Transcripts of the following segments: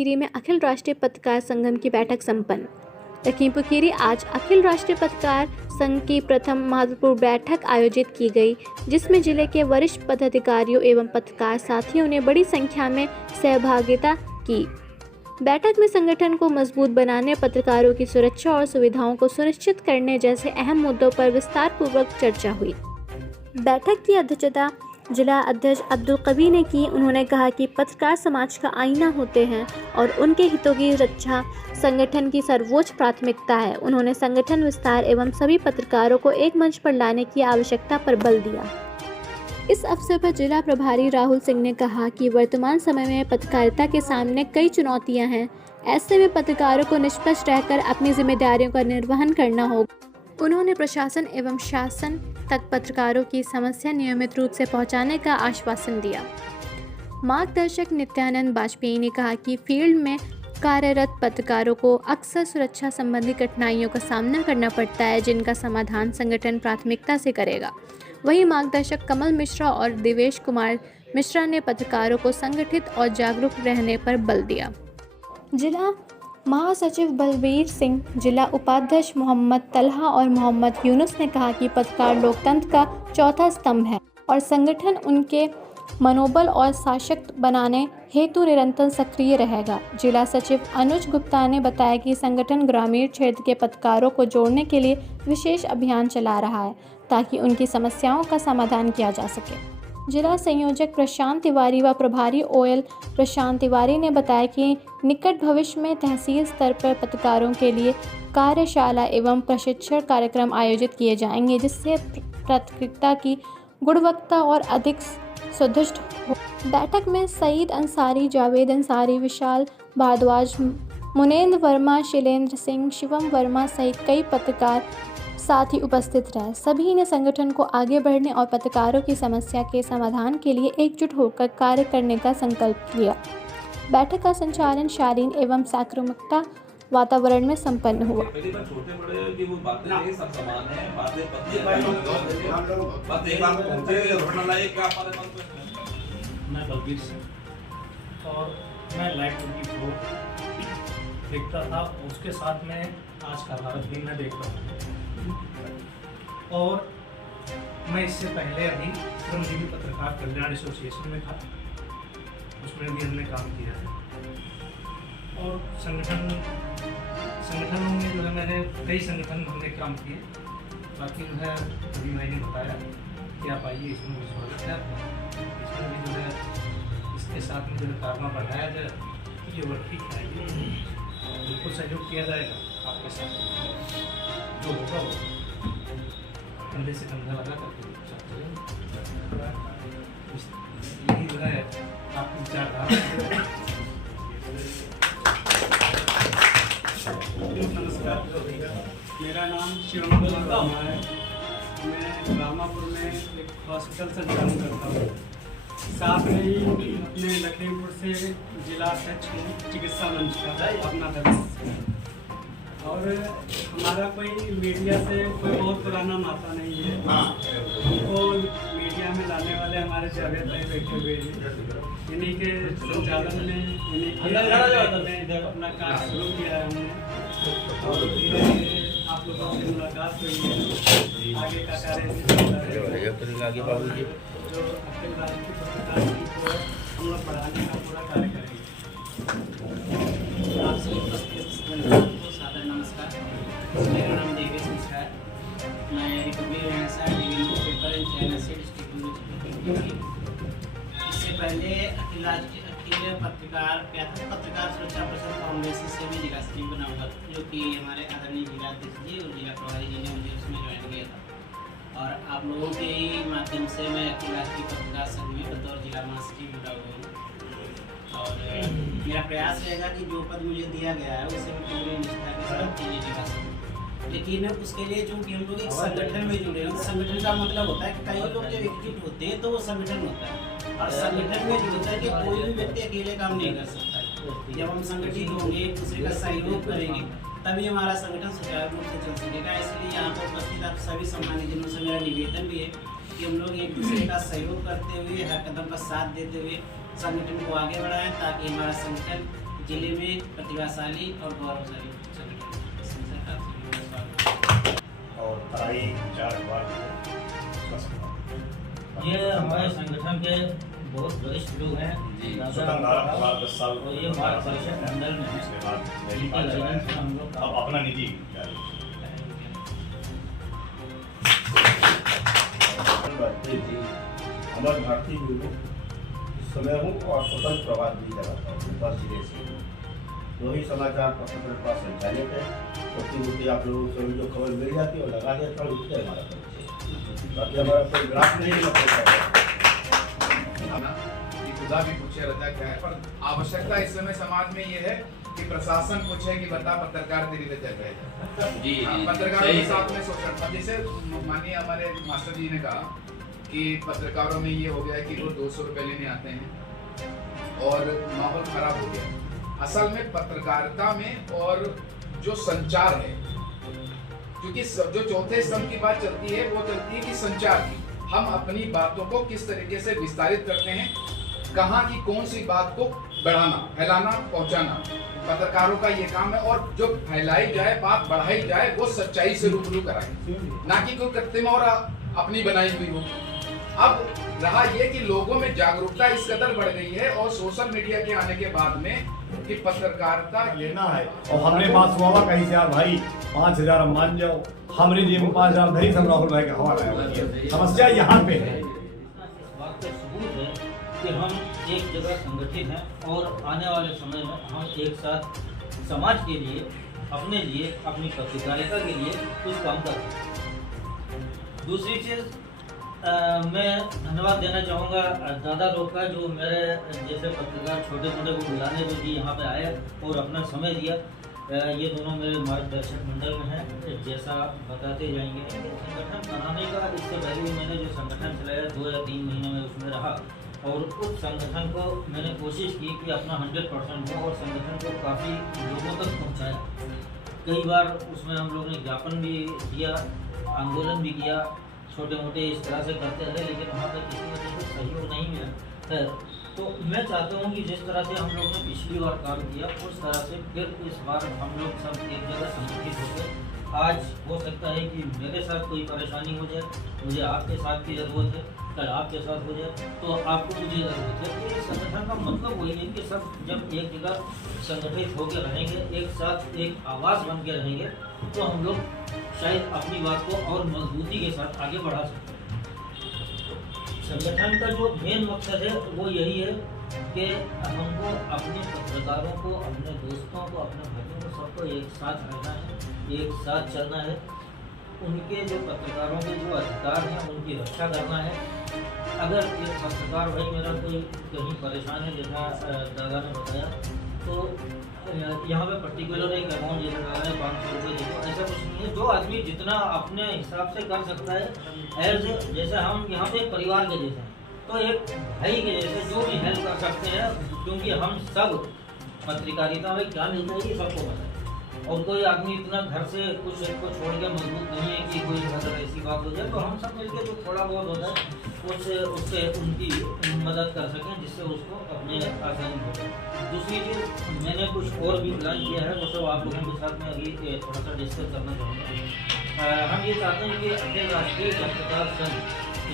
खीरी में अखिल राष्ट्रीय पत्रकार संगम की बैठक संपन्न। लखीमपुर खीरी आज अखिल राष्ट्रीय पत्रकार संघ की प्रथम महत्वपूर्ण बैठक आयोजित की गई, जिसमें जिले के वरिष्ठ पदाधिकारियों एवं पत्रकार साथियों ने बड़ी संख्या में सहभागिता की। बैठक में संगठन को मजबूत बनाने, पत्रकारों की सुरक्षा और सुविधाओं को सुनिश्चित करने जैसे अहम मुद्दों पर विस्तार पूर्वक चर्चा हुई। बैठक की अध्यक्षता जिला अध्यक्ष अब्दुल कबी ने की। उन्होंने कहा कि पत्रकार समाज का आईना होते हैं और उनके हितों की रक्षा संगठन की सर्वोच्च प्राथमिकता है। उन्होंने संगठन विस्तार एवं सभी पत्रकारों को एक मंच पर लाने की आवश्यकता पर बल दिया। इस अवसर पर जिला प्रभारी राहुल सिंह ने कहा कि वर्तमान समय में पत्रकारिता के सामने कई चुनौतियां हैं। ऐसे में पत्रकारों को निष्पक्ष रहकर अपनी जिम्मेदारियों का निर्वहन करना होगा। उन्होंने प्रशासन एवं शासन तक पत्रकारों की समस्या नियमित रूप से पहुंचाने का आश्वासन दिया। मार्गदर्शक नित्यानंद बाजपेयी ने कहा कि फील्ड में कार्यरत पत्रकारों को अक्सर सुरक्षा संबंधी कठिनाइयों का सामना करना पड़ता है, जिनका समाधान संगठन प्राथमिकता से करेगा। वहीं मार्गदर्शक कमल मिश्रा और देवेश कुमार मिश्रा ने पत्रकारों को संगठित और जागरूक रहने पर बल दिया। जिला महासचिव बलबीर सिंह, जिला उपाध्यक्ष मोहम्मद तलहा और मोहम्मद यूनुस ने कहा कि पत्रकार लोकतंत्र का चौथा स्तंभ है और संगठन उनके मनोबल और सशक्त बनाने हेतु निरंतर सक्रिय रहेगा। जिला सचिव अनुज गुप्ता ने बताया कि संगठन ग्रामीण क्षेत्र के पत्रकारों को जोड़ने के लिए विशेष अभियान चला रहा है ताकि उनकी समस्याओं का समाधान किया जा सके। जिला संयोजक प्रशांत तिवारी व प्रभारी ओएल प्रशांत तिवारी ने बताया कि निकट भविष्य में तहसील स्तर पर पत्रकारों के लिए कार्यशाला एवं प्रशिक्षण कार्यक्रम आयोजित किए जाएंगे, जिससे पत्रकारिता की गुणवत्ता और अधिक सुदृढ़ हो। बैठक में सईद अंसारी, जावेद अंसारी, विशाल भारद्वाज, मुनेंद्र वर्मा, शैलेंद्र सिंह, शिवम वर्मा सहित कई पत्रकार साथी उपस्थित रहे। सभी ने संगठन को आगे बढ़ने और पत्रकारों की समस्या के समाधान के लिए एकजुट होकर कार्य करने का संकल्प लिया। बैठक का संचालन शालीन एवं सकारात्मक वातावरण में संपन्न हुआ। मैं बलबीर सिंह और मैं लाइव 24 देखता था, उसके साथ में आज का भारत भी मैं देख रहा हूँ। और मैं इससे पहले अभी श्रमजीवी पत्रकार कल्याण एसोसिएशन में था, उसमें भी हमने काम किया है। और संगठनों में जो है मैंने कई संगठन हमने काम किए। बाकी जो है अभी मैंने बताया कि आप आइए, इसमें भी स्वागत है। इसमें भी जो है इसके साथ में जो है कारना बढ़ाया जाए, ये वर्क ठीक है, बिल्कुल सहयोग किया जाएगा आपके साथ। जो होगा वो कंधे से कंधा लगा करके यही जो है आपकी विचारधारा। नमस्कार, मेरा नाम शिवम वर्मा है। मैं रामापुर में एक हॉस्पिटल संचालन करता हूँ। साथ में ही अपने लखीमपुर से जिला अध्यक्ष हूँ चिकित्सा मंच का अपना सदस्य। और हमारा कोई मीडिया से कोई बहुत पुराना नाता नहीं है। उनको मीडिया में लाने वाले हमारे जावेद भाई बैठे हुए हैं। इन्हीं के संचालन में इन्हीं के अपना कार्य शुरू किया है हमने। और धीरे धीरे आप लोगों से मुलाकात हुई है। आगे का कार्य जो अखिल राष्ट्रीय पत्रकारिता को हम लोग बढ़ाने का पूरा कार्य करेंगे। आपसे उपस्थित सादर नमस्कार। मेरा नाम देवेश मिश्रा है। मैं रिपब्लिक न्यूज़पेपर एंड चैनल से डिस्ट्रिक्ट। इससे पहले अखिल पत्रकार सुरक्षा परिषद फाउंडेशन से भी जिला सचिव बना हुआ, जो कि हमारे आदरणीय जिला अध्यक्ष जी और जिला प्रभारी जी ने मुझे उसमें ज्वाइन किया था। और आप लोगों के ही माध्यम से मैं अखिल राष्ट्रीय पत्रकार संघ में बतौर जिला महासचिव जुड़ा हुआ हूँ। और मेरा प्रयास रहेगा कि जो पद मुझे दिया गया है उसे मैं पूरी निष्ठा के साथ निभा सकूँ। लेकिन उसके लिए चूँकि हम लोग एक संगठन में जुड़े हैं, संगठन का मतलब होता है कि कई लोग जब एकजुट होते हैं तो वो संगठन होता है। और संगठन में जुड़ कर के कोई भी व्यक्ति अकेले काम नहीं कर सकता है। जब हम संगठित होंगे, एक दूसरे का सहयोग करेंगे, तभी हमारा संगठन सुचारू रूप से चल सकेगा। इसलिए यहाँ पर उपस्थित आप सभी सम्मानित जनों से मेरा निवेदन भी है कि हम लोग एक दूसरे का सहयोग करते हुए, हर कदम का साथ देते हुए संगठन को आगे बढ़ाएं, ताकि हमारा संगठन जिले में प्रतिभाशाली और गौरवशाली संगठन सरकार से मेरा स्वागत। और तराई चार बार उसका सम्मान। ये हमारे संगठन के बहुत वरिष्ठ लोग हैं स्वतंत्रता हमारा 10 साल और ये हमारे परिषद मंडल में है। उसके बाद इनके नई पार्टी गाइडेंस में चलाया। हम लोग अब अपना निधि जारी। अमर भारती गुरु समय हूँ और स्वतंत्र प्रभात भी चलाता हूँ भोपाल जिले से। दो ही समाचार पत्र मेरे पास संचालित है, छोटी आप लोगों को जो खबर मिल जाती है वो लगा देता हूँ, उससे हमारा परिचय। बाकी हमारा कोई ग्राफ नहीं कि खुदा भी पूछे रहता है क्या है, पर आवश्यकता इस समय समाज में ये है कि प्रशासन पूछे कि बता पत्रकार तेरी वजह है। पत्रकारों के साथ में शोषण, जैसे माननीय हमारे मास्टर जी ने कहा कि पत्रकारों में ये हो गया है कि वो 200 रुपये लेने आते हैं और माहौल खराब हो गया। असल में पत्रकारिता में और जो संचार है, क्योंकि जो चौथे स्तंभ की बात चलती है वो चलती है कि संचार की, हम अपनी बातों को किस तरीके से विस्तारित करते हैं, कहाँ की कौन सी बात को बढ़ाना, फैलाना, पहुंचाना, पत्रकारों का ये काम है। और जो फैलाई जाए, बात बढ़ाई जाए, वो सच्चाई से रूबरू कराए, ना कि कोई कृत्रिम और अपनी बनाई हुई हो। अब रहा ये कि लोगों में जागरूकता इस कदर बढ़ गई है और सोशल मीडिया के आने के बाद में कि पत्रकारिता लेना है और हमने बात सुना कहीं से यार भाई 5,000 मान जाओ, हमारे लिए 5,000 धरी सब राहुल भाई का हवाला। समस्या यहाँ पे है। इस बात का सबूत है कि हम एक जगह संगठित हैं और आने वाले समय में हम एक साथ समाज के लिए, अपने लिए, अपनी पत्रकारिता के लिए कुछ काम कर सकते हैं। दूसरी चीज़ मैं धन्यवाद देना चाहूँगा दादा लोग का, जो मेरे जैसे पत्रकार छोटे मोटे को बुलाने जो भी यहाँ पे आए और अपना समय दिया। ये दोनों मेरे मार्गदर्शक मंडल में हैं, जैसा बताते जाएंगे। संगठन बनाने का इससे पहले भी मैंने जो संगठन चलाया 2 या 3 महीने में उसमें रहा और उस संगठन को मैंने कोशिश की कि अपना 100% हो और संगठन को काफ़ी लोगों तक पहुँचाया। कई बार उसमें हम लोग ने ज्ञापन भी दिया, आंदोलन भी किया, छोटे मोटे इस तरह से करते रहे, लेकिन वहाँ पर किसी वजह से सहयोग नहीं मिला। खैर, तो मैं चाहता हूँ कि जिस तरह से हम लोग ने पिछली बार काम किया उस तरह से फिर इस बार हम लोग सब एक जगह संगठित होकर, आज हो सकता है कि मेरे साथ कोई परेशानी हो जाए, मुझे आपके साथ की ज़रूरत है, कल आपके साथ हो जाए तो आपको मुझे ज़रूरत है। तो इस संगठन का मतलब वही है कि सब जब एक जगह संगठित होकर रहेंगे, एक साथ एक आवाज़ बन के रहेंगे, तो हम लोग शायद अपनी बात को और मजबूती के साथ आगे बढ़ा सकते हैं। संगठन का जो मेन मकसद है वो यही है कि हमको अपने पत्रकारों को, अपने दोस्तों को, अपने भाइयों को, सबको एक साथ रहना है, एक साथ चलना है। उनके जो पत्रकारों के जो अधिकार हैं उनकी रक्षा करना है। अगर एक पत्रकार भाई मेरा कोई कहीं परेशान है, जैसा दादा ने बताया, तो यहाँ पे पर्टिकुलर एक अमाउंट जैसे दादा ने 500 रुपये दे दो, ऐसा कुछ नहीं है। जो आदमी जितना अपने हिसाब से कर सकता है, एज जैसे हम यहाँ पे एक परिवार के जैसे हैं, तो एक भाई के जैसे जो भी हेल्प कर सकते हैं, क्योंकि हम सब पत्रकारिता में क्या मिलता है ये सबको पता है। और कोई आदमी इतना घर से कुछ एक को छोड़ के मजबूत नहीं है कि कोई अगर ऐसी बात हो जाए तो हम सब मिलकर जो थोड़ा बहुत होता है उससे उनकी मदद कर सकें, जिससे उसको अपने आसानी हो जाए। दूसरी चीज़ मैंने कुछ और भी प्लान किया है, वो सब आप लोगों के साथ में अभी थोड़ा सा डिस्कस करना चाहूँगा। हम ये चाहते हैं कि अखिल राष्ट्रीय पत्रकार संघ,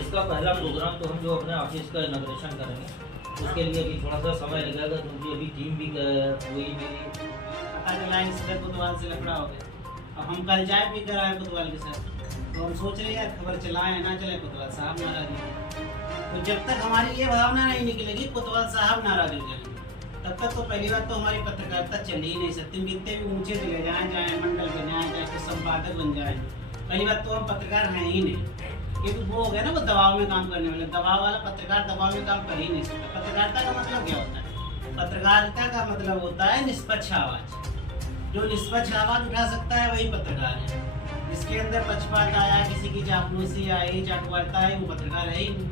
इसका पहला प्रोग्राम तो हम जो अपने ऑफिस का इनॉग्रेशन करेंगे, उसके लिए अभी थोड़ा सा समय लगेगा, क्योंकि अभी टीम भी हुई मेरी लाइन से कोतवाल से लफड़ा हो गया। अब हम कल जाए भी कर आए कोतवाल के साथ, तो हम सोच रहे हैं खबर चलाएं ना चले, कोतवाल साहब नाराज हो। तो जब तक हमारी ये भावना नहीं निकलेगी कोतवाल साहब नाराज हो जाएंगे, तब तक तो पहली बात तो हमारी पत्रकारिता चल ही नहीं सकती। कितने भी ऊंचे चले जाएँ मंडल पे जाए कुछ संपादक बन जाए, पहली बात तो हम पत्रकार हैं ही नहीं, क्योंकि वो हो गया ना वो दबाव में काम करने वाले। दबाव वाला पत्रकार दबाव में काम कर ही नहीं सकता। पत्रकारिता का मतलब क्या होता है? पत्रकारिता का मतलब होता है निष्पक्ष आवाज़। जो निष्पक्ष आवाज़ उठा सकता है वही पत्रकार है। जिसके अंदर पक्षपात आया, किसी की चापलूसी आई, चाटुकारिता आई, वो पत्रकार है ही नहीं।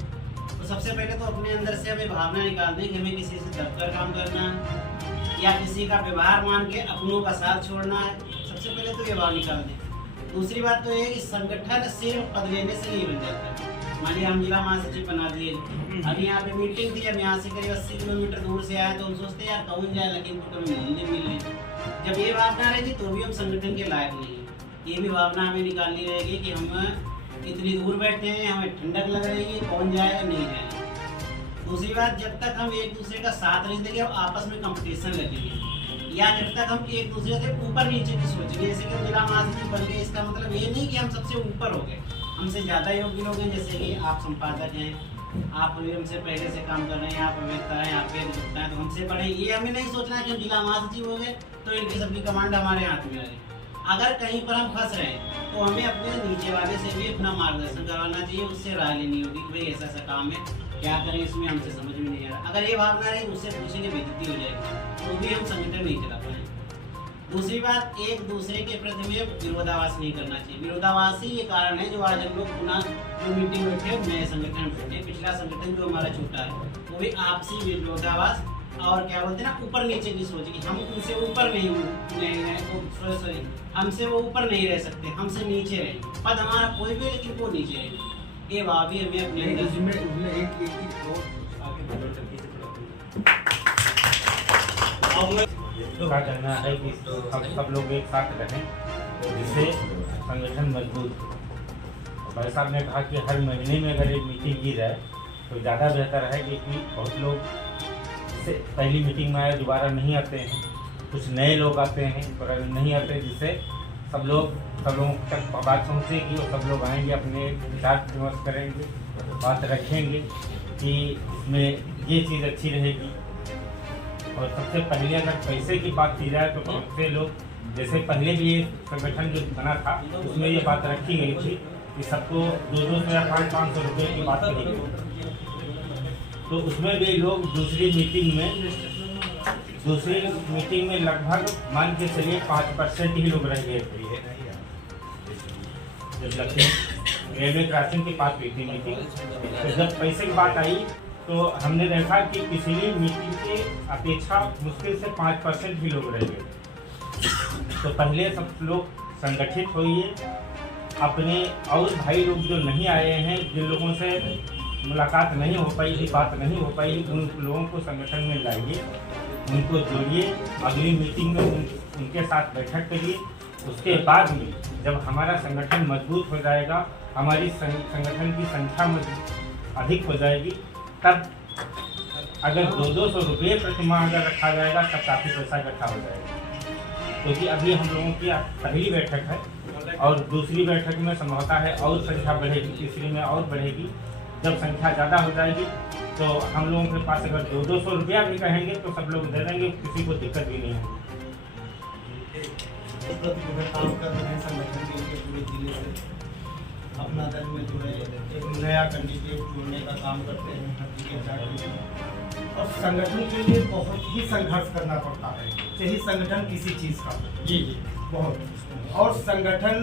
तो सबसे पहले तो अपने अंदर से हमें भावना निकाल दें कि हमें किसी से दबकर काम करना है या किसी का व्यवहार मान के अपनों का साथ छोड़ना है। सबसे पहले तो ये भाव निकाल दें। दूसरी बात तो ये कि संगठन सिर्फ पद लेने से नहीं बन जाता। मान लिया हम जिला महासचिव बना दिए, अभी यहाँ पे मीटिंग थी, अब यहाँ से करीब 80 किलोमीटर दूर से आया तो हम सोचते यार कौन जाए, लेकिन तो कभी मिलने मिल रही। जब ये भावना रहेगी तो भी हम संगठन के लायक नहीं है। ये भी भावना हमें निकालनी रहेगी कि हम इतनी दूर बैठे हैं, हमें ठंडक लग रही है, कौन जाएगा नहीं जाएगा। दूसरी बात, जब तक हम एक दूसरे का साथ नहीं देंगे और आपस में कंपटीशन लगेगी, या जब तक हम एक दूसरे से ऊपर नीचे की सोचेंगे, जैसे कि जिला महासचिव बन गए, इसका मतलब ये नहीं कि हम सबसे ऊपर हो गए, हमसे ज़्यादा योग्य लोग हैं, जैसे कि आप संपादक हैं, आप हमसे पहले से काम कर रहे हैं, आप अभियंता हैं, आपके अधिवक्ता हैं, तो हमसे बड़े, ये हमें नहीं सोचना कि हम जिला महासचिव हो गए तो इनकी सबकी कमांड हमारे हाथ में आ गई। अगर कहीं पर हम फंस रहे हैं तो हमें अपने नीचे वाले से भी अपना मार्गदर्शन करवाना चाहिए, उससे राय लेनी होगी कि भाई ऐसा ऐसा काम है, क्या करें, इसमें हमसे समझ में नहीं आ रहा। अगर ये भावना रही, उससे पूछेंगे बेइज्जती हो जाएगी, तो भी हम संगठन नहीं चला पाएंगे। दूसरी बात, एक दूसरे के प्रति में विरोधाभास नहीं करना चाहिए। विरोधाभास ही ये कारण है जो आज हम लोग पुनः जो मीटिंग में थे, नए संगठन में थे, पिछला संगठन जो हमारा छूटा है वो भी आपसी विरोधाभास और क्या बोलते हैं ना, ऊपर नीचे की सोच कि हम उनसे ऊपर नहीं सॉरी हमसे वो ऊपर नहीं रह सकते, हमसे नीचे रहेंगे, पद हमारा कोई भी लेकिन वो नीचे रहेंगे। ये भाव भी हमें अपने का कहना है कि हम सब लोग एक साथ रहें जिससे संगठन मजबूत हो। भाई साहब ने कहा कि हर महीने में अगर एक मीटिंग की जाए तो ज़्यादा बेहतर है, क्योंकि बहुत लोग से पहली मीटिंग में आए दोबारा नहीं आते हैं, कुछ नए लोग आते हैं पर नहीं आते, जिससे सब लोगों तक बात पहुँचेगी और सब लोग आएंगे, अपने विचार विमर्श करेंगे, बात रखेंगे कि इसमें ये चीज़ अच्छी रहेगी। और सबसे पहले अगर पैसे की बात की जाए तो बहुत से लोग, जैसे पहले भी ये संगठन जो बना था उसमें ये बात रखी गई थी कि सबको 200 या 500 रुपये की बात कही गई, तो उसमें भी लोग दूसरी मीटिंग में लगभग मान के चलिए 5% ही लोग रह गए थे। जब लक्ष्मी रेलवे क्रॉसिंग की बात हुई थी मीटिंग, तो जब पैसे की बात आई तो हमने देखा कि पिछली मीटिंग की अपेक्षा मुश्किल से 5% भी लोग रह गए। तो पहले सब लोग संगठित होइए, अपने और भाई लोग जो नहीं आए हैं, जिन लोगों से मुलाकात नहीं हो पाई थी, बात नहीं हो पाई, उन लोगों को संगठन में लाइए, उनको जोड़िए, अगली मीटिंग में उनके साथ बैठक करिए। उसके बाद में जब हमारा संगठन मजबूत हो जाएगा, हमारी संगठन की संख्या अधिक हो जाएगी, तब अगर 200 रुपये प्रति माह अगर रखा जाएगा तब काफ़ी पैसा इकट्ठा हो जाएगा। क्योंकि अभी हम लोगों की पहली बैठक है और दूसरी बैठक में संभवतः है और संख्या बढ़ेगी, तीसरी में और बढ़ेगी। जब संख्या ज़्यादा हो जाएगी तो हम लोगों के पास अगर 200 रुपया भी कहेंगे तो सब लोग दे देंगे, किसी को दिक्कत भी नहीं होगी। काम कर रहे हैं संगठन के लिए पूरे जिले से, अपना दल में जो है एक नया कैंडिडेट चुनने का काम करते हैं और संगठन के लिए बहुत ही संघर्ष करना पड़ता है, चाहे संगठन किसी चीज़ का जी बहुत। और संगठन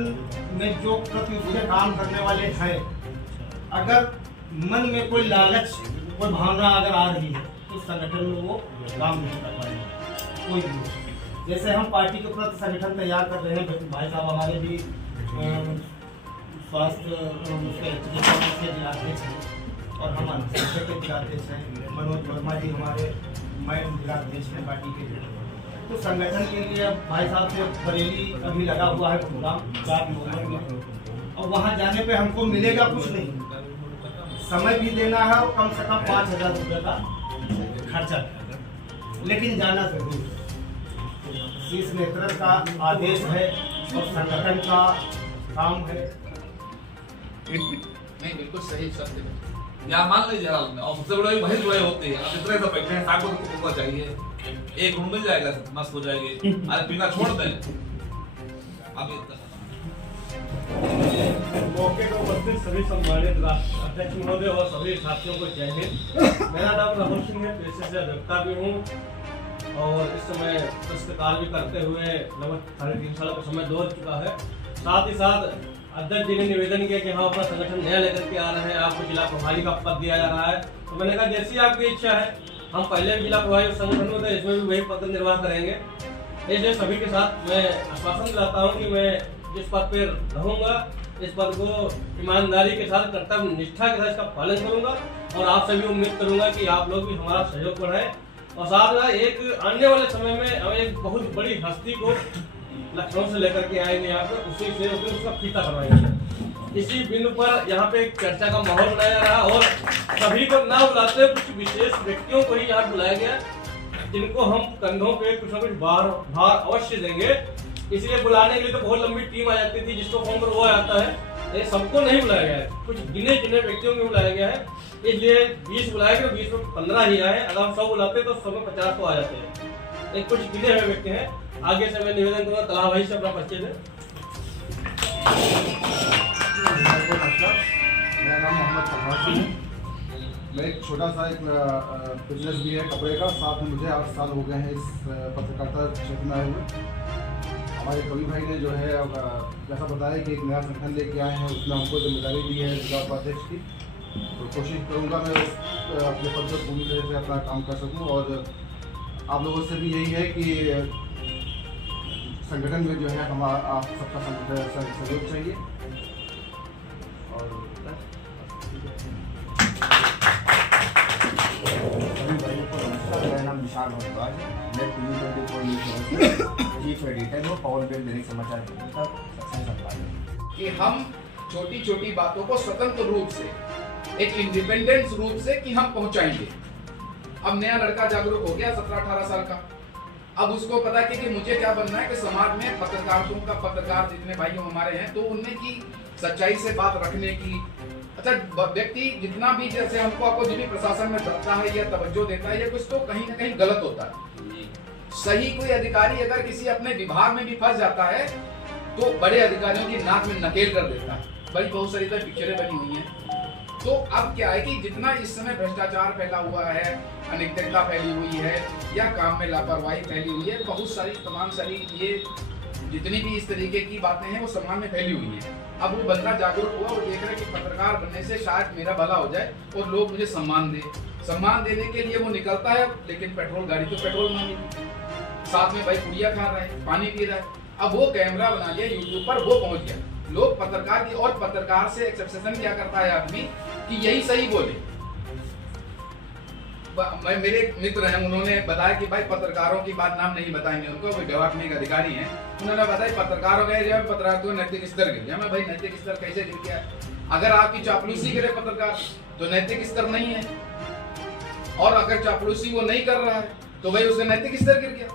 में जो प्रतिनिधि काम करने वाले हैं, अगर मन में कोई लालच, कोई भावना अगर आ रही है तो संगठन में वो काम नहीं कर पाएगा कोई भी। जैसे हम पार्टी के प्रति संगठन तैयार कर रहे हैं, भाई साहब हमारे भी स्वास्थ्य जिलाध्यक्ष हैं और हम अनुसूचित के जिलाध्यक्ष हैं, मनोज वर्मा जी हमारे मैं जिलाध्यक्ष हैं पार्टी के। तो संगठन के लिए भाई साहब से बरेली अभी लगा हुआ है प्रोग्राम 4 नवंबर में, और वहाँ जाने पे हमको मिलेगा कुछ नहीं, समय भी देना है और कम से कम 5,000 रुपये का खर्चा, लेकिन जाना जरूर है। शीर्ष नेतृत्व का आदेश है और संगठन का काम है। नहीं बिल्कुल सही शब्द या मान लीजिए और सबसे बड़ा वही जो होती है। अब इतने सब बैठे हैं, साथ में तो होना चाहिए, एक रूम मिल जाएगा, मस्त हो जाएगी, आज पीना छोड़ दें। अब मौके पर उपस्थित सभी सम्मानित अध्यक्ष महोदय और सभी साथियों को जय हिंद। मेरा नाम राहुल सिंह है, पेशे से अधिवक्ता भी हूँ और इस समय पत्रकार भी करते हुए लगभग 3.5 साल का समय दौड़ चुका है। साथ ही साथ अध्यक्ष जी ने निवेदन किया कि हाँ अपना संगठन नया लेकर के आ रहे हैं, आपको जिला प्रभारी का पद दिया जा रहा है। तो मैंने कहा जैसी आपकी इच्छा है, हम पहले भी जिला प्रभारी संगठन में थे, इसमें भी वही पद निर्वाह करेंगे। इसलिए सभी के साथ मैं आश्वासन दिलाता हूँ कि मैं जिस पद पर रहूँगा इस पद को ईमानदारी के साथ, कर्तव्य निष्ठा के साथ इसका पालन करूंगा और आप सभी उम्मीद करूंगा कि आप लोग भी हमारा सहयोग बढ़ाएं और साथ में एक आने वाले समय में हम एक बहुत बड़ी हस्ती को लखनऊ से लेकर के आएंगे यहाँ पे, उसी से उसका फीता करवाएंगे। इसी बिंदु पर यहाँ पे एक चर्चा का माहौल बनाया जा रहा और सभी को ना बुलाते कुछ विशेष व्यक्तियों को ही यहाँ बुलाया गया, जिनको हम कंधों पे कुछ ना कुछ भार अवश्य देंगे। इसलिए बुलाने के लिए तो बहुत लंबी टीम आ जाती थी, जिसको फोन पर वो आता है, लेकिन सबको नहीं बुलाया गया है, कुछ गिने चुने व्यक्तियों को बुलाया गया है। इसलिए 20 बुलाए गए, 20 में 15 ही आए। अगर हम 100 बुलाते तो 100 में 50 तो आ जाते हैं, लेकिन कुछ गिने हुए व्यक्ति हैं। आगे से मैं निवेदन करूँगा तला भाई से अपना परिचय दें। मेरा नाम मोहम्मद फरहाद है। मैं एक छोटा सा एक बिजनेस भी है कपड़े का, साथ में मुझे 8 साल हो गए हैं इस पत्रकारिता क्षेत्र में आए हुए। हमारे कवि भाई ने जो है जैसा बताया कि एक नया संगठन लेके आए हैं, उसमें हमको जिम्मेदारी दी है जिला उपाध्यक्ष की, तो कोशिश करूँगा मैं अपने पद पर पूरी तरह से अपना काम कर सकूँ। और आप लोगों से भी यही है कि संगठन में जो है हम आप सबका सहयोग चाहिए। और सभी भाइयों को नमस्कार। मेरा नाम विशाल भारद्वाज है। मैं TV24 न्यूज़ चीफ एडिटर हूँ, पवन बेल दैनिक समाचार का सक्सेस संपादक। कि हम छोटी छोटी बातों को स्वतंत्र रूप से, एक इंडिपेंडेंस रूप से कि हम पहुंचाएंगे। अब नया लड़का जागरूक हो गया 17-18 साल का, अब उसको पता है कि मुझे क्या बनना है कि समाज में पत्रकार जितने भाइयों हमारे हैं, तो उनमें की सच्चाई से बात रखने की। अच्छा, व्यक्ति जितना भी जैसे आपको जो भी प्रशासन में करता है या तवज्जो देता है, या कुछ तो कहीं ना कहीं गलत होता है। सही कोई अधिकारी अगर किसी अपने विभाग में भी फंस जाता है तो बड़े अधिकारियों की नाक में नकेल कर देता है। बड़ी बहुत सारी तो पिक्चरें बनी हुई हैं। तो अब क्या है कि जितना इस समय भ्रष्टाचार फैला हुआ है, अनैतिकता फैली हुई है, या काम में लापरवाही फैली हुई है, बहुत सारी तमाम सारी ये जितनी भी इस तरीके की बातें हैं वो समाज में फैली हुई हैं। अब वो बंदा जागरूक हुआ, वो देख रहा है कि पत्रकार बनने से शायद मेरा भला हो जाए और लोग मुझे सम्मान दे। सम्मान देने के लिए वो निकलता है, लेकिन पेट्रोल गाड़ी तो पेट्रोल मांगेगी, साथ में भाई पुड़िया खा रहा है, पानी पी रहा है। अब वो कैमरा बना लिया यूट्यूब पर, वो पहुंच गया लोग पत्रकार की, और पत्रकार से एक्सेप्शन क्या करता है आदमी कि यही सही बोले। मेरे मित्र हैं, उन्होंने बताया कि भाई पत्रकारों की बात नाम नहीं बताएंगे उनको, वो विभाग में एक अधिकारी हैं, उन्होंने बताया पत्रकारों का एरिया में पत्रकार तो नैतिक स्तर गिर गया। मैं भाई नैतिक स्तर कैसे गिर गया? अगर आपकी चापलूसी करे पत्रकार तो नैतिक स्तर नहीं है, और अगर चापलूसी वो नहीं कर रहा है तो भाई उसका नैतिक स्तर गिर गया।